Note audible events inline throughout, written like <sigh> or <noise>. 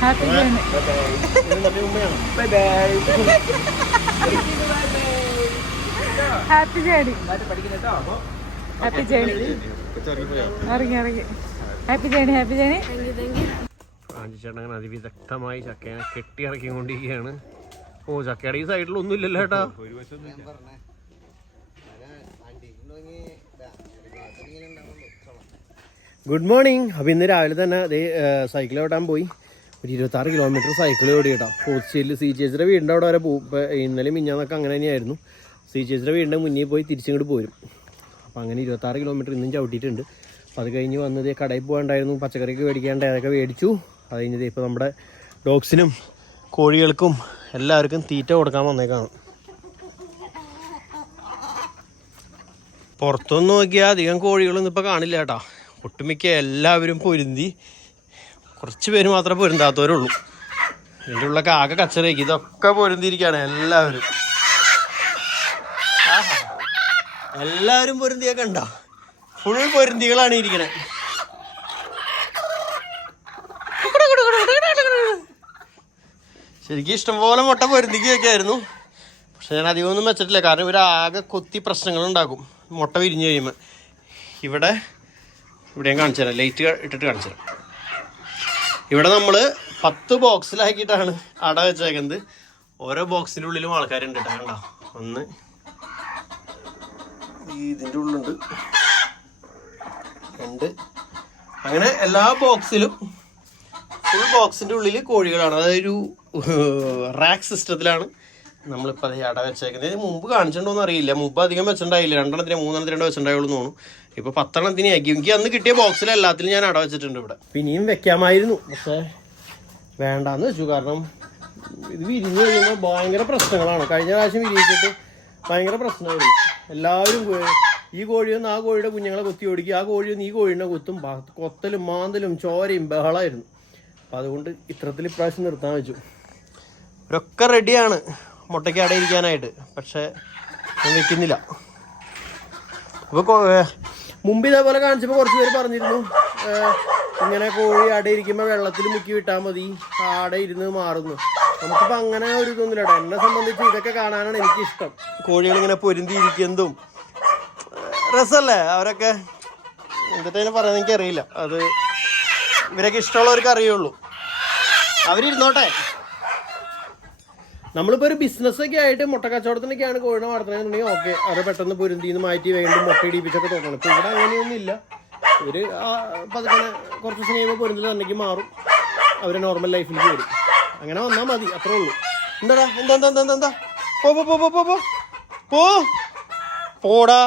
Bye bye happy journey happy journey ഇറങ്ങി ഇറങ്ങി. Happy journey happy journey അങ്ങനെ അതിവിദഗ്ധമായി ചക്കേനെ കെട്ടിയിറക്കിക്കൊണ്ടിരിക്കുകയാണ്. ഓ ചക്കയുടെ ഈ സൈഡിൽ ഒന്നും ഇല്ലല്ലോ ചേട്ടാ ഗുഡ് മോർണിംഗ് അപ്പൊ ഇന്ന് രാവിലെ തന്നെ അതേ സൈക്കിൾ ഓട്ടാൻ പോയി. ഒരു ഇരുപത്താറ് കിലോമീറ്റർ സൈക്കിൾ ഓടി കേട്ടോ. പോസ്റ്റിൽ സി ചേച്ചിയുടെ വീടിന്റെ അവിടെ വരെ പോകും ഇപ്പോൾ ഇന്നലെ മിഞ്ഞാന്നൊക്കെ അങ്ങനെ തന്നെയായിരുന്നു. സി ചേച്ചിയുടെ വീടിന്റെ മുന്നിൽ പോയി തിരിച്ചിങ്ങോട്ട് പോരും. അപ്പോൾ അങ്ങനെ ഇരുപത്താറ് കിലോമീറ്റർ ഇന്നും ചവിട്ടിയിട്ടുണ്ട്. അപ്പോൾ അത് കഴിഞ്ഞ് വന്നത് കടയിൽ പോകാണ്ടായിരുന്നു. പച്ചക്കറിക്ക് മേടിക്കാണ്ട് അതൊക്കെ മേടിച്ചു. അത് കഴിഞ്ഞത് ഇപ്പോൾ നമ്മുടെ ഡോഗ്സിനും കോഴികൾക്കും എല്ലാവർക്കും തീറ്റ കൊടുക്കാൻ വന്നേക്കാണ്. പുറത്തൊന്നും നോക്കിയാൽ അധികം കോഴികളൊന്നും ഇപ്പോൾ കാണില്ല കേട്ടോ. ഒട്ടുമിക്ക എല്ലാവരും പൊരുന്തി കുറച്ച് പേര് മാത്രമേ പൊരുന്താത്തവരുള്ളൂ. ഇതിന്റെ ഉള്ളൊക്കെ ആകെ കച്ചറയ്ക്ക്. ഇതൊക്കെ പൊരുന്തിയിരിക്കുകയാണ് എല്ലാവരും. എല്ലാവരും പൊരുന്തിയൊക്കെ ഉണ്ടോ? ഫുൾ പൊരുന്തികളാണ് ഇരിക്കണേ. ശരിക്കും ഇഷ്ടംപോലെ മുട്ട പൊരുന്തിക്കൊക്കെ ആയിരുന്നു. പക്ഷെ ഞാൻ അധികം ഒന്നും വെച്ചിട്ടില്ല. കാരണം ഇവർ ആകെ കൊത്തി പ്രശ്നങ്ങൾ ഉണ്ടാക്കും മുട്ട വിരിഞ്ഞ് കഴിയുമ്പോൾ ഇവിടെ ഇവിടെയും കാണിച്ചു തരാം ലൈറ്റ് ഇട്ടിട്ട് കാണിച്ചു തരാം ഇവിടെ നമ്മൾ പത്ത് ബോക്സിലാക്കിയിട്ടാണ് അട വെച്ചേക്കുന്നത്. ഓരോ ബോക്സിന്റെ ഉള്ളിലും ആൾക്കാരുണ്ട് കേട്ടോ കണ്ടോ? ഒന്ന്. ഇതിന്റെ ഉള്ളിലുണ്ട് രണ്ട്. അങ്ങനെ എല്ലാ ബോക്സിലും ഫുൾ ബോക്സിന്റെ ഉള്ളിൽ കോഴികളാണ്. അതായത് ഒരു റാക്ക് സിസ്റ്റത്തിലാണ് നമ്മളിപ്പോൾ അത് അട വെച്ചേക്കുന്നത് ഇത് മുമ്പ് കാണിച്ചിട്ടുണ്ടോന്ന് അറിയില്ല. മുമ്പ് അധികം വെച്ചിട്ടുണ്ടായില്ല. രണ്ടെണ്ണത്തിന് മൂന്നെണ്ണത്തിന് രണ്ട് വെച്ചിട്ടുണ്ടായുള്ളൂ എന്ന് തോന്നുന്നു. ഇപ്പോൾ പത്തെണ്ണത്തിന് ആക്കി. എനിക്ക് അന്ന് കിട്ടിയ ബോക്സിൽ എല്ലാത്തിലും ഞാൻ അട വെച്ചിട്ടുണ്ട് ഇവിടെ. പിന്നെയും വെക്കാമായിരുന്നു. പക്ഷേ വേണ്ടാന്ന് വെച്ചു. കാരണം ഇത് വിരിഞ്ഞു കഴിയുമ്പോൾ ഭയങ്കര പ്രശ്നങ്ങളാണ്. കഴിഞ്ഞ പ്രാവശ്യം വിരിയിച്ചിട്ട് ഭയങ്കര പ്രശ്നമായിരുന്നു. എല്ലാവരും ഈ കോഴിയൊന്ന് ആ കോഴിയുടെ കുഞ്ഞുങ്ങളെ കൊത്തി ഓടിക്കും ആ കോഴിയൊന്ന് ഈ കോഴീനെ കൊത്തും. കൊത്തലും മാന്തലും ചോരയും ബഹളമായിരുന്നു. അപ്പം അതുകൊണ്ട് ഇത്തരത്തിൽ ഇപ്രാവശ്യം നിർത്താൻ വെച്ചു. ഇവരൊക്കെ റെഡിയാണ് മുട്ടയ്ക്ക് അവിടെ ഇരിക്കാനായിട്ട്. പക്ഷേ ഞാൻ വെക്കുന്നില്ല. അപ്പോൾ മുമ്പ് ഇതേപോലെ കാണിച്ചപ്പോൾ കുറച്ച് പേര് പറഞ്ഞിരുന്നു. ഇങ്ങനെ കോഴി അവിടെ അടയിരിക്കുമ്പോൾ വെള്ളത്തിൽ മുക്കി വിട്ടാൽ മതി. അവിടെ ഇരുന്ന് മാറുന്നു. നമുക്കിപ്പോൾ അങ്ങനെ ഒരു ഇതൊന്നുമില്ല കേട്ടോ എന്നെ സംബന്ധിച്ച് ഇതൊക്കെ കാണാനാണ് എനിക്കിഷ്ടം. കോഴികൾ ഇങ്ങനെ പൊരുന്തിയിരിക്കുന്നതും രസമല്ലേ അവരൊക്കെ എന്നിട്ട് പറയാൻ എനിക്കറിയില്ല. അത് ഇവരൊക്കെ ഇഷ്ടമുള്ളവർക്ക് അറിയുള്ളൂ അവരിരുന്നോട്ടെ. നമ്മളിപ്പോൾ ഒരു ബിസിനസ് ഒക്കെ ആയിട്ട് മുട്ട കച്ചവടത്തിനൊക്കെയാണ് കോഴിനെ വളർത്തണെന്നുണ്ടെങ്കിൽ ഓക്കെ അത് പെട്ടെന്ന് പൊരുന്തിന്ന് മാറ്റി വേണ്ടി മുട്ട ഇടിപ്പിച്ചൊക്കെ തോന്നണം. ഇപ്പൊ ഇവിടെ അങ്ങനെയൊന്നുമില്ല. ഇവർ പതുക്കെ കുറച്ച് സ്നേഹം പൊരുന്തിൽ പൊരുന്തൽ മാറും. അവർ നോർമൽ ലൈഫിലേക്ക് വരും. അങ്ങനെ വന്നാൽ മതി അത്രേ ഉള്ളൂ. എന്താടാ? എന്താ എന്താ എന്താ എന്താ പോ പോ പോ പോ പോ പോ. പോടാ.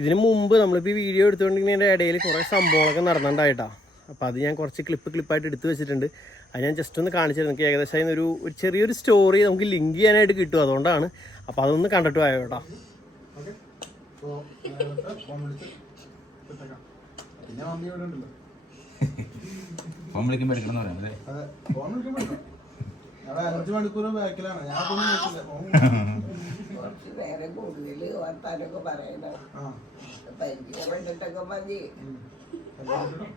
ഇതിനു മുമ്പ് നമ്മളിപ്പോൾ ഈ വീഡിയോ എടുത്തുകൊണ്ടിരിക്കുന്നതിന്റെ ഇടയിൽ കുറേ സംഭവങ്ങളൊക്കെ നടന്നിട്ടുണ്ടായിട്ടാണ് അപ്പോൾ അത് ഞാൻ കുറച്ച് ക്ലിപ്പ് ക്ലിപ്പായിട്ട് എടുത്തു വെച്ചിട്ടുണ്ട്. അത് ഞാൻ ജസ്റ്റ് ഒന്ന് കാണിച്ചത് നിങ്ങൾക്ക് ഏകദേശം അതിനൊരു ഒരു ചെറിയൊരു സ്റ്റോറി നമുക്ക് ലിങ്ക് ചെയ്യാനായിട്ട് കിട്ടും. അതുകൊണ്ടാണ്. അപ്പോൾ അതൊന്ന് കണ്ടിട്ട് പോയോ കേട്ടോ. പിന്നെ മമ്മി ഇവിടെ ഉണ്ടല്ലോ ഫോൺ വിളിക്കുമ്പോൾ എടുക്കണം എന്ന് പറയാം അല്ലേ? അതെ ഫോൺ വിളിക്കാൻ പറ്റും അവിടെ അഞ്ച് മണിക്കൂർ ബാക്കിലാണ്. ഞാൻ അതൊന്നും നോക്കില്ല ഫോൺ കുറച്ച് നേരം കൂടുതൽ വർത്താനൊക്കെ പറയണം. ആ പരിചയപ്പെട്ടിട്ടൊക്കെ മതി. ഉം. എല്ലാം വിളിക്കണം.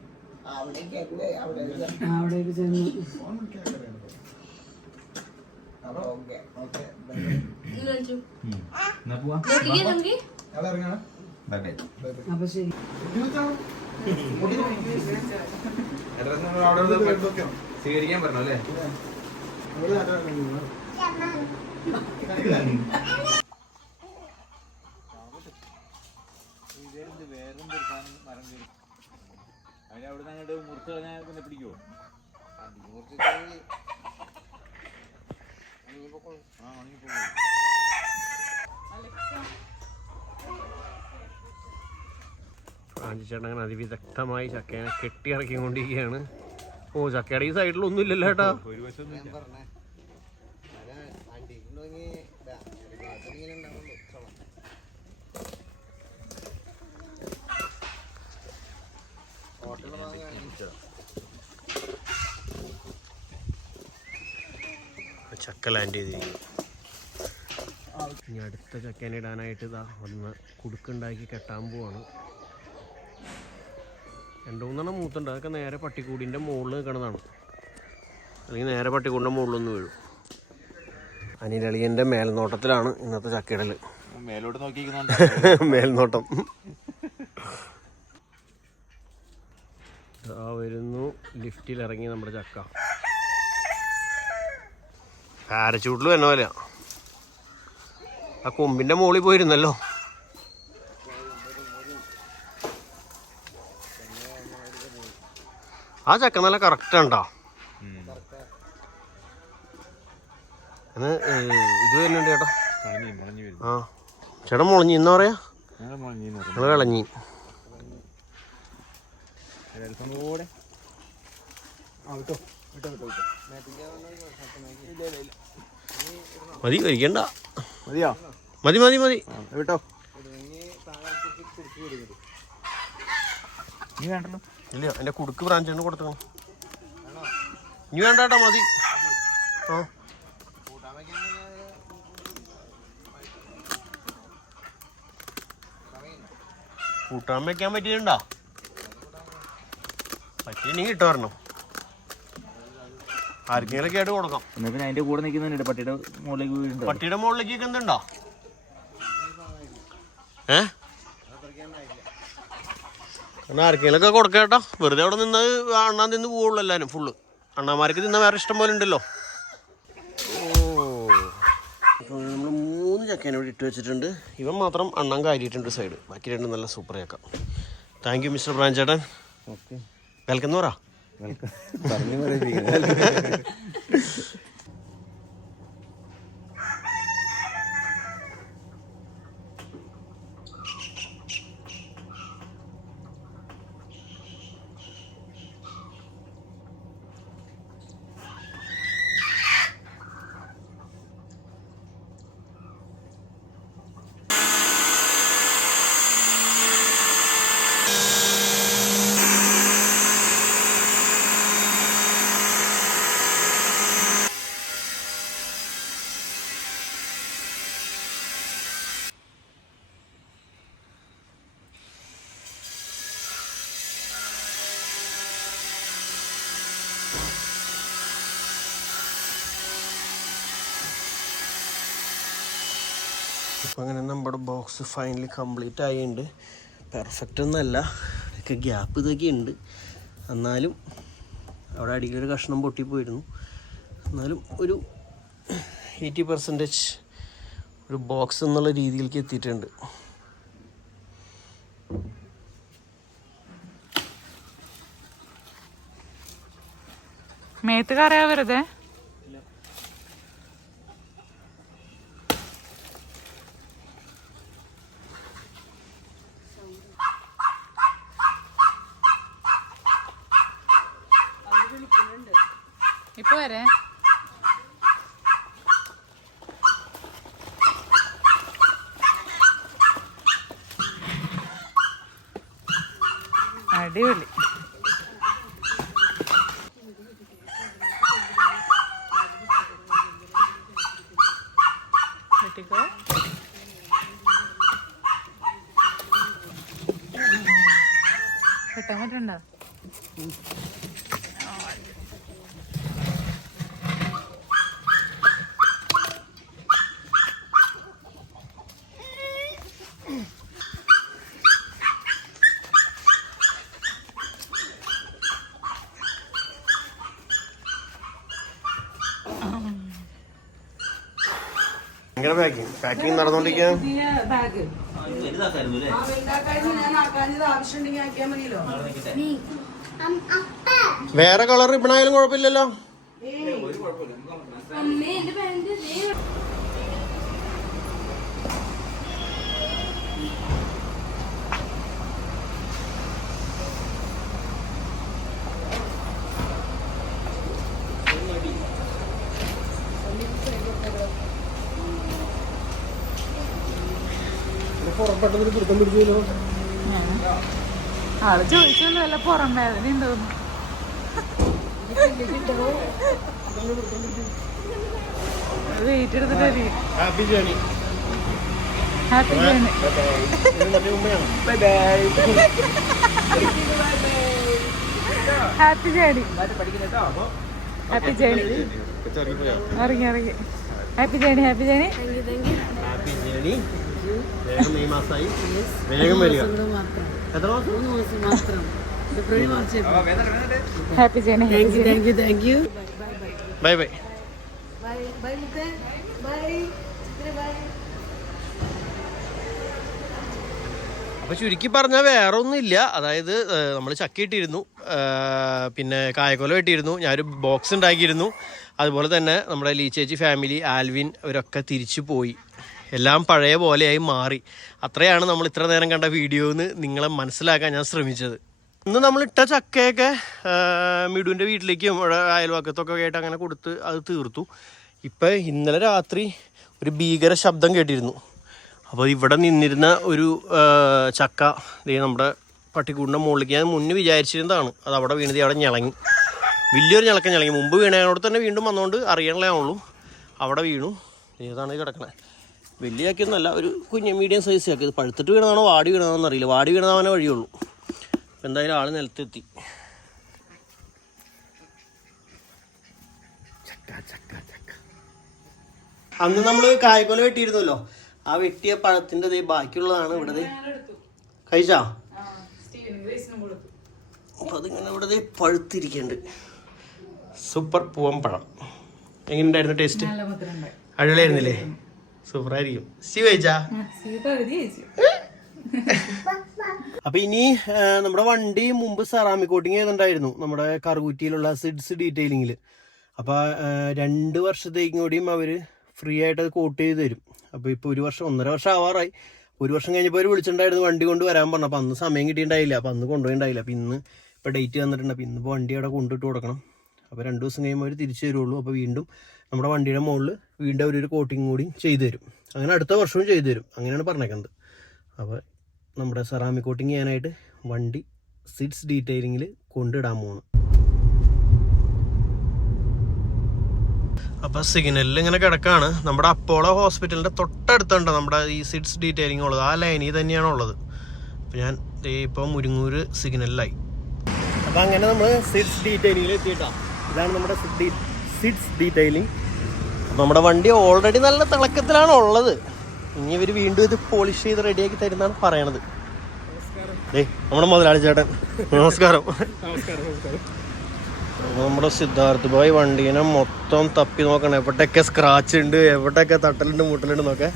അവിടേക്ക് ചെന്ന്. അപ്പൊ ശരി. സ്വീകരിക്കാൻ പറഞ്ഞു അല്ലേ? <laughs> കാഞ്ചിച്ചേട്ടൻ അങ്ങനെ അതിവിദഗ്ധമായി ചക്കേനെ കെട്ടിയിറക്കിക്കൊണ്ടിരിക്കുകയാണ്. ഓ ചക്കയുടെ ഈ സൈഡിൽ ഒന്നും ഇല്ലല്ലോ ചേട്ടാ ചക്ക ലാൻഡ് ചെയ്തിരിക്കും ഇനി അടുത്ത ചക്കേനെ ഇടാനായിട്ട് ഇതാ ഒന്ന് കുടുക്കുണ്ടാക്കി കെട്ടാൻ പോവാണ്. രണ്ട് മൂന്നെണ്ണം മൂത്തുണ്ട്. അതൊക്കെ നേരെ പട്ടിക്കൂടിന്റെ മുകളിൽ നിൽക്കണതാണ്. അല്ലെങ്കിൽ നേരെ പട്ടിക്കൂടിന്റെ മുകളിലൊന്ന് വീഴും. അനിലളിയന്റെ മേൽനോട്ടത്തിലാണ് ഇന്നത്തെ ചക്കിടൽ മേലോട്ട് നോക്കിയിരിക്കുന്നുണ്ട്. <laughs> മേൽനോട്ടം. ആ വരുന്നു. ലിഫ്റ്റിൽ ഇറങ്ങി നമ്മുടെ ചക്ക. പാരച്ചൂട്ടിൽ വരുന്ന പോലെയാ. ആ കൊമ്പിന്റെ മുകളിൽ പോയിരുന്നല്ലോ. ആ ചക്ക നല്ല കറക്റ്റ് ഉണ്ടോ ഇത് വരുന്നുണ്ട് ചേട്ടാ. ആ. ചേട്ടൻ മുളഞ്ഞി എന്നാ പറയാ ഞങ്ങൾ ഇളഞ്ഞി. മതി കഴിക്കണ്ട. മതിയോ? മതി മതി മതി. കേട്ടോ നീ വേണ്ടല്ലോ. ഇല്ല എന്റെ കുടുക്ക് ബ്രാഞ്ചിന് കൊടുത്തോ ഇനി വേണ്ട കേട്ടോ മതി. ആ. കൂട്ടാൻ വെക്കാൻ പറ്റിയിട്ടുണ്ടോ? പറ്റിയില്ലെങ്കിൽ ഇട്ട് വരണം. ആർക്കെങ്കിലും ആയിട്ട് കൊടുക്കാം. എന്നാ പിന്നെ അതിന്റെ കൂടെ നിൽക്കുന്നുണ്ട് പട്ടിയുടെ മുകളിലേക്ക് പട്ടിയുടെ മുകളിലേക്ക് എന്തുണ്ടോ? ഏ? കാരണം ആർക്കെങ്കിലൊക്കെ കൊടുക്കേട്ടോ വെറുതെ അവിടെ നിന്ന് അണ്ണാൻ തിന്ന് പോവുള്ളൂ എല്ലാവരും ഫുള്ള് അണ്ണാമാർക്ക് തിന്ന വേറെ ഇഷ്ടം പോലെ ഉണ്ടല്ലോ. ഓ. നമ്മൾ മൂന്ന് ചക്കേനെ ഇവിടെ ഇട്ട് വെച്ചിട്ടുണ്ട്. ഇവൻ മാത്രം അണ്ണാൻ കാര്യമായിട്ടുണ്ട് സൈഡ് ബാക്കി രണ്ടും നല്ല സൂപ്പർ ചക്ക. താങ്ക് യു മിസ്റ്റർ ബ്രാഞ്ചേട്ടൻ ഓക്കെ വെൽക്കം എന്ന് പറ. പറഞ്ഞു <laughs> അങ്ങനെ നമ്മുടെ ബോക്സ് ഫൈനലി കംപ്ലീറ്റ് ആയിട്ടുണ്ട് പെർഫെക്റ്റ് ഒന്നല്ല ഒക്കെ ഗ്യാപ്പ് ഇതൊക്കെ ഉണ്ട് എന്നാലും അവിടെ അടിയിലൊരു കഷ്ണം പൊട്ടിപ്പോയിരുന്നു എന്നാലും ഒരു എയ്റ്റി പെർസെന്റേജ് ഒരു ബോക്സ് എന്നുള്ള രീതിയിലേക്ക് എത്തിയിട്ടുണ്ട്. മേത്ത് കറിയാ വെറുതെ? ഇപ്പൊ വരെ. അടിപൊളി. ഭയങ്കര പാക്കിങ് പാക്കിങ് നടന്നുകൊണ്ടിരിക്കുക വേറെ കളർ ഇപ്പണായാലും കുഴപ്പമില്ലല്ലോ. പുറപ്പെട്ടതിന് പിടുത്തം പിടിച്ചല്ലോ ആൾ ചോദിച്ചല്ലോ വല്ല പുറം വേദന ഉണ്ടോന്നു വെയിറ്റ് എടുത്തിട്ട് happy journey happy journey bye bye happy journey happy journey ഇറങ്ങി ഇറങ്ങി. Happy journey happy journey happy journey വേഗം ഈ മാസമായി. വേഗം വരിക. എത്ര മാസം? Happy journey bye bye. അപ്പൊ ചുരുക്കി പറഞ്ഞാൽ വേറെ ഒന്നുമില്ല അതായത് നമ്മൾ ചക്കിയിട്ടിരുന്നു പിന്നെ കായക്കൊല ഇട്ടിരുന്നു ഞാനൊരു ബോക്സ് ഉണ്ടാക്കിയിരുന്നു. അതുപോലെ തന്നെ നമ്മുടെ ലീച്ചേച്ചി ഫാമിലി ആൽവിൻ അവരൊക്കെ തിരിച്ചു പോയി. എല്ലാം പഴയ പോലെയായി മാറി. അത്രയാണ് നമ്മൾ ഇത്ര നേരം കണ്ട വീഡിയോ എന്ന് നിങ്ങളെ മനസ്സിലാക്കാൻ ഞാൻ ശ്രമിച്ചത്. ഇന്ന് നമ്മൾ ഇട്ട ചക്കയൊക്കെ മിടുവിന്റെ വീട്ടിലേക്കും അയൽവാക്കത്തൊക്കെ ആയിട്ട് അങ്ങനെ കൊടുത്ത് അത് തീർത്തു. ഇപ്പം ഇന്നലെ രാത്രി ഒരു ഭീകര ശബ്ദം കേട്ടിരുന്നു. അപ്പോൾ ഇവിടെ നിന്നിരുന്ന ഒരു ചക്ക ദേ നമ്മുടെ പട്ടിക്കൂടിന്റെ മുകളിലേക്ക് ഞാൻ മുന്നേ വിചാരിച്ചിരുന്നതാണ്. അത് അവിടെ വീണത് അവിടെ ഞളങ്ങി. വലിയൊരു ഞളക്കം ഞളങ്ങി. മുമ്പ് വീണതിനോട് തന്നെ വീണ്ടും വന്നുകൊണ്ട് ഉള്ളൂ അവിടെ വീണു. ഏതാണ് കിടക്കണേ? വലിയ ചക്കൊന്നുമല്ല ഒരു കുഞ്ഞ് മീഡിയം സൈസ് ചക്ക ഇത് പഴുത്തിട്ട് വീണതാണോ വാടി വീണതാണോ അറിയില്ല. വാടി വീണതാവാനേ വഴിയുള്ളൂ. അപ്പം എന്തായാലും ആൾ നിലത്തെത്തി. ചക്ക ചക്ക ചക്ക. അന്ന് നമ്മൾ കായ്ക്കൊല വെട്ടിയിരുന്നല്ലോ. ആ വെട്ടിയ പഴത്തിന്റെ ദേ ബാക്കിയുള്ളതാണ് ഇവിടെ ദേ. കഴിച്ചാ അപ്പൊ അതിങ്ങനെ ഇവിടെ ദേ പഴുത്തിരിക്കുന്നുണ്ട് സൂപ്പർ പൂവൻ പഴം. എങ്ങനെയുണ്ടായിരുന്നു ടേസ്റ്റ് അടിപൊളിയായിരുന്നില്ലേ? സൂപ്പർ ആയിരിക്കും സി കഴിച്ചാ. അപ്പൊ ഇനി നമ്മുടെ വണ്ടി മുമ്പ് സെറാമിക് കോട്ടിങ് ചെയ്തിട്ടുണ്ടായിരുന്നു. നമ്മുടെ കറുകുറ്റിയിലുള്ള സിഡ്സ് ഡീറ്റെയിലിങ്ങിൽ അപ്പൊ ആ, രണ്ട് വർഷത്തേക്കും കൂടിയും അവർ ഫ്രീ ആയിട്ട് അത് കോട്ട് ചെയ്ത് തരും. അപ്പൊ ഇപ്പൊ ഒരു വർഷം ഒന്നര വർഷം ആവാറായി. ഒരു വർഷം കഴിഞ്ഞപ്പോൾ അവർ വിളിച്ചിട്ടുണ്ടായിരുന്നു വണ്ടി കൊണ്ട് വരാൻ പറഞ്ഞു അപ്പൊ അന്ന് സമയം കിട്ടിയിട്ടുണ്ടായില്ല. അപ്പൊ അന്ന് കൊണ്ടുപോയിണ്ടായില്ല അപ്പൊ ഇന്ന് ഇപ്പൊ ഡേറ്റ് തന്നിട്ടുണ്ട്. അപ്പൊ ഇന്നിപ്പോ വണ്ടി അവിടെ കൊണ്ടിട്ട് കൊടുക്കണം. അപ്പൊ രണ്ടു ദിവസം കഴിയുമ്പോൾ അവർ തിരിച്ചു തരുള്ളൂ അപ്പൊ വീണ്ടും നമ്മുടെ വണ്ടിയുടെ മുകളിൽ വീണ്ടും അവരൊരു കോട്ടിങ് കൂടി ചെയ്തു തരും അങ്ങനെ അടുത്ത വർഷവും ചെയ്തു തരും അങ്ങനെയാണ് പറഞ്ഞേക്കുന്നത്. അപ്പോൾ നമ്മുടെ സെറാമിക് കോട്ടിങ് ചെയ്യാനായിട്ട് വണ്ടി സിറ്റ്സ് ഡീറ്റെയിലിങ്ങിൽ കൊണ്ടിടാൻ പോകണം അപ്പോൾ സിഗ്നലിൽ ഇങ്ങനെ കിടക്കാണ്. നമ്മുടെ അപ്പോളോ ഹോസ്പിറ്റലിന്റെ തൊട്ടടുത്തുണ്ട് നമ്മുടെ ഈ സിറ്റ്സ് ഡീറ്റെയിലിംഗ് ഉള്ളത്. ആ ലൈനിൽ തന്നെയാണ് ഉള്ളത്. അപ്പോൾ ഞാൻ ഇപ്പോൾ മുരിങ്ങൂര് സിഗ്നലിലായി അപ്പോൾ അങ്ങനെ നമ്മൾ സിറ്റ്സ് ഡീറ്റെയിലിംഗിൽ എത്തിയിട്ടാണ് ഇതാണ് നമ്മുടെ സിറ്റ്സ് ഡീറ്റെയിലിംഗ് നമ്മുടെ വണ്ടി ഓൾറെഡി നല്ല തിളക്കത്തിലാണ് ഉള്ളത്. ഇനി ഇവർ വീണ്ടും ഇത് പോളിഷ് ചെയ്ത് റെഡിയാക്കി തരുന്നതാണ് പറയണത്. നമ്മുടെ മുതലാളി ചേട്ടൻ. നമസ്കാരം. നമ്മുടെ സിദ്ധാർത്ഥ് ഭായ് വണ്ടീനെ മൊത്തം തപ്പി നോക്കണം. എവിടെയൊക്കെ സ്ക്രാച്ച് ഉണ്ട് എവിടെയൊക്കെ തട്ടലുണ്ട് മുട്ടലുണ്ട് നോക്കെ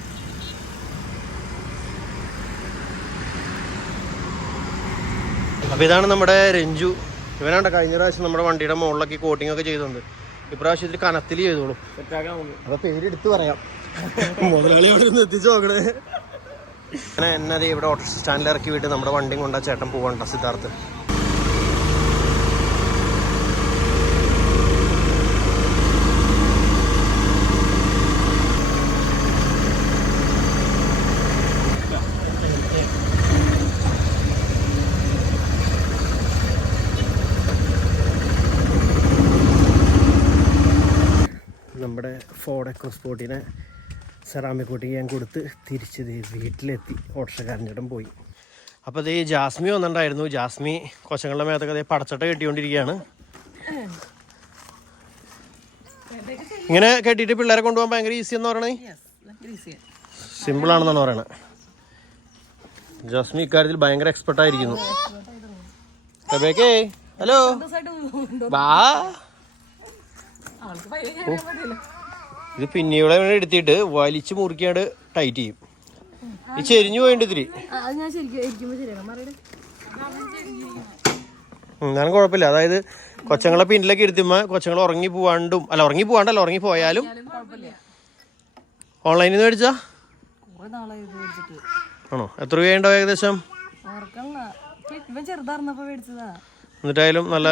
അപ്പൊ ഇതാണ് നമ്മുടെ രഞ്ജു. ഇവനാണ്ട കഴിഞ്ഞ പ്രാവശ്യം നമ്മുടെ വണ്ടിയുടെ മുകളിലൊക്കെ കോട്ടിംഗ് ഒക്കെ ചെയ്തിട്ടുണ്ട് ഇപ്രാവശ്യം ഇതിൽ കനത്തിൽ ചെയ്തോളൂ. അപ്പൊ പേര് എടുത്ത് പറയാം. മുതലാളി ഇവിടെ നിന്ന് എത്തിച്ചു നോക്കണേ അങ്ങനെ എന്നെ ദേ ഇവിടെ ഓട്ടോ സ്റ്റാൻഡിൽ ഇറക്കി വിട്ട് നമ്മുടെ വണ്ടിയും കൊണ്ടാ ചേട്ടൻ പോകണ്ട സിദ്ധാർത്ഥ് നമ്മുടെ ഫോർഡ് എക്കോ സ്പോർട്ടിനെ സെറാമിക് കോട്ടിങ് ഞാൻ കൊടുത്ത് തിരിച്ച് വീട്ടിലെത്തി. ചേട്ടൻ പോയി. അപ്പോൾ ദേ ജാസ്മി വന്നിട്ടുണ്ടായിരുന്നു. ജാസ്മി കൊച്ചങ്ങളുടെ മേത്തൊക്കെ അതേ പടച്ചട്ട കെട്ടിക്കൊണ്ടിരിക്കുകയാണ്. ഇങ്ങനെ കെട്ടിയിട്ട് പിള്ളേരെ കൊണ്ടുപോകാൻ ഭയങ്കര ഈസി എന്ന് പറയണേ? സിമ്പിൾ ആണെന്നാണ് പറയണത് ജാസ്മി ഇക്കാര്യത്തിൽ ഭയങ്കര എക്സ്പെർട്ട് ആയിരിക്കുന്നു. ഹലോ. വാ. ഇത് പിന്നീട് എടുത്തിട്ട് വലിച്ചു മുറിക്കാണ്ട് ടൈറ്റ് ചെയ്യും. ഈ ചെരിഞ്ഞു പോയിണ്ട് ഇത്തിരി. എന്നാലും ഞാൻ കുഴപ്പമില്ല. അതായത് കൊച്ചങ്ങളെ പിന്നിലൊക്കെ ഇരുത്തുമ്പോ കൊച്ചങ്ങൾ ഉറങ്ങി പോവാണ്ടും അല്ല ഉറങ്ങി പോവാണ്ടല്ല ഉറങ്ങി പോയാലും ഓൺലൈനിൽ നിന്ന് മേടിച്ചാ? ആണോ? എത്ര രൂപയുണ്ടോ ഏകദേശം? എന്നിട്ടായാലും നല്ല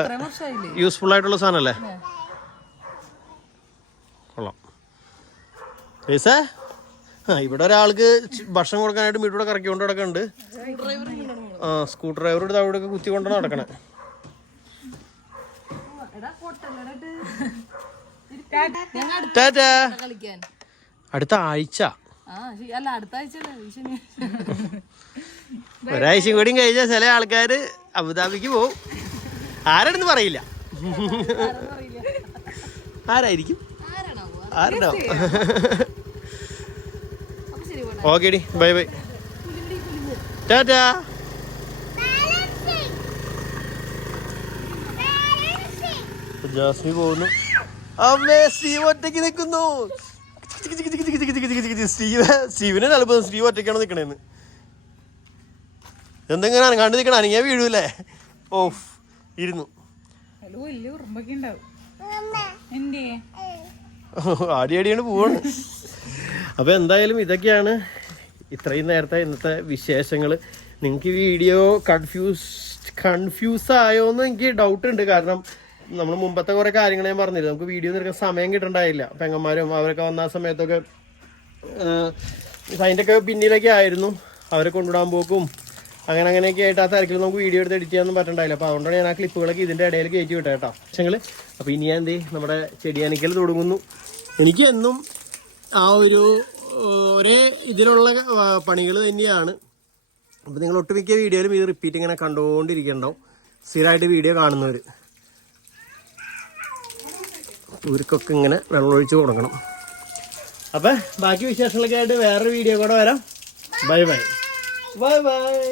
യൂസ്ഫുൾ ആയിട്ടുള്ള സാധനമല്ലേ പൈസ ആ ഇവിടെ ഒരാൾക്ക് ഭക്ഷണം കൊടുക്കാനായിട്ട് വീട്ടിലൂടെ കറക്കി കൊണ്ട് നടക്കുന്നുണ്ട് ആ സ്കൂട്ടർ ഡ്രൈവർ എടുത്ത് അവിടെ കുത്തി കൊണ്ട് നടക്കണേ. അടുത്ത ആഴ്ച. ഒരാഴ്ച കൂടി കഴിഞ്ഞാൽ ചില ആൾക്കാര് അബുദാബിക്ക് പോവും. ആരാണെന്ന് പറയില്ല. ആരായിരിക്കും? ആരുണ്ടോ ഡി ബൈ ബൈ. ടാറ്റാ. ജാസ്മി പോകുന്നു. അമ്മേ സ്റ്റീവ് ഒറ്റയ്ക്ക് നിൽക്കുന്നു. സ്റ്റീവ് സ്റ്റീവിനെ അത്ഭുതം സ്റ്റീവ് ഒറ്റയ്ക്കാണ് നിൽക്കണേന്ന് എന്തെങ്കിലും കണ്ടു നിൽക്കണം അനങ്ങിയാ വീഴൂലേ ഓഫ് ഇരുന്നു. ആടി ആടിയാണ് പോവാണ്. അപ്പോൾ എന്തായാലും ഇതൊക്കെയാണ് ഇത്രയും നേരത്തെ ഇന്നത്തെ വിശേഷങ്ങൾ നിങ്ങൾക്ക് ഈ വീഡിയോ കൺഫ്യൂസ്ഡ് കൺഫ്യൂസ് ആയോ എന്ന് എനിക്ക് ഡൗട്ട് ഉണ്ട്. കാരണം നമ്മൾ മുമ്പത്തെ കുറേ കാര്യങ്ങൾ ഞാൻ പറഞ്ഞില്ല നമുക്ക് വീഡിയോ എടുക്കാൻ സമയം കിട്ടണ്ടായില്ല. പെങ്ങന്മാരും അവരൊക്കെ വന്ന ആ സമയത്തൊക്കെ അതിന്റെ ഒക്കെ പിന്നിലൊക്കെ ആയിരുന്നു. അവരെ കൊണ്ടുവിടാൻ പോക്കും അങ്ങനെ അങ്ങനെയൊക്കെ ആയിട്ട് ആ തിരക്കിൽ നമുക്ക് വീഡിയോ എടുത്ത് എഡിറ്റ് ചെയ്യാനൊന്നും പറ്റണ്ടായില്ല. അപ്പോൾ അതുകൊണ്ടാണ് ഞാൻ ആ ക്ലിപ്പുകളൊക്കെ ഇതിന്റെ ഇടയിൽ കയറ്റി വിട്ടേ കേട്ടോ. പക്ഷേ അപ്പോൾ ഇനി ഞാൻ എന്ത്? നമ്മുടെ ചെടിയാനിക്കൽ തുടങ്ങുന്നു. എനിക്ക് എന്നും ആ ഒരു ഒരേ ഇതിലുള്ള പണികൾ തന്നെയാണ്. അപ്പം നിങ്ങൾ ഒട്ടുമിക്ക വീഡിയോയിലും ഇത് റിപ്പീറ്റ് ഇങ്ങനെ കണ്ടുകൊണ്ടിരിക്കണ്ടാവും സ്ഥിരമായിട്ട് വീഡിയോ കാണുന്നവർ ഇവർക്കൊക്കെ ഇങ്ങനെ വെള്ളമൊഴിച്ച് കൊടുക്കണം. അപ്പം ബാക്കി വിശേഷങ്ങളൊക്കെ ആയിട്ട് വേറൊരു വീഡിയോ കൂടെ വരാം. Bye bye. Bye bye.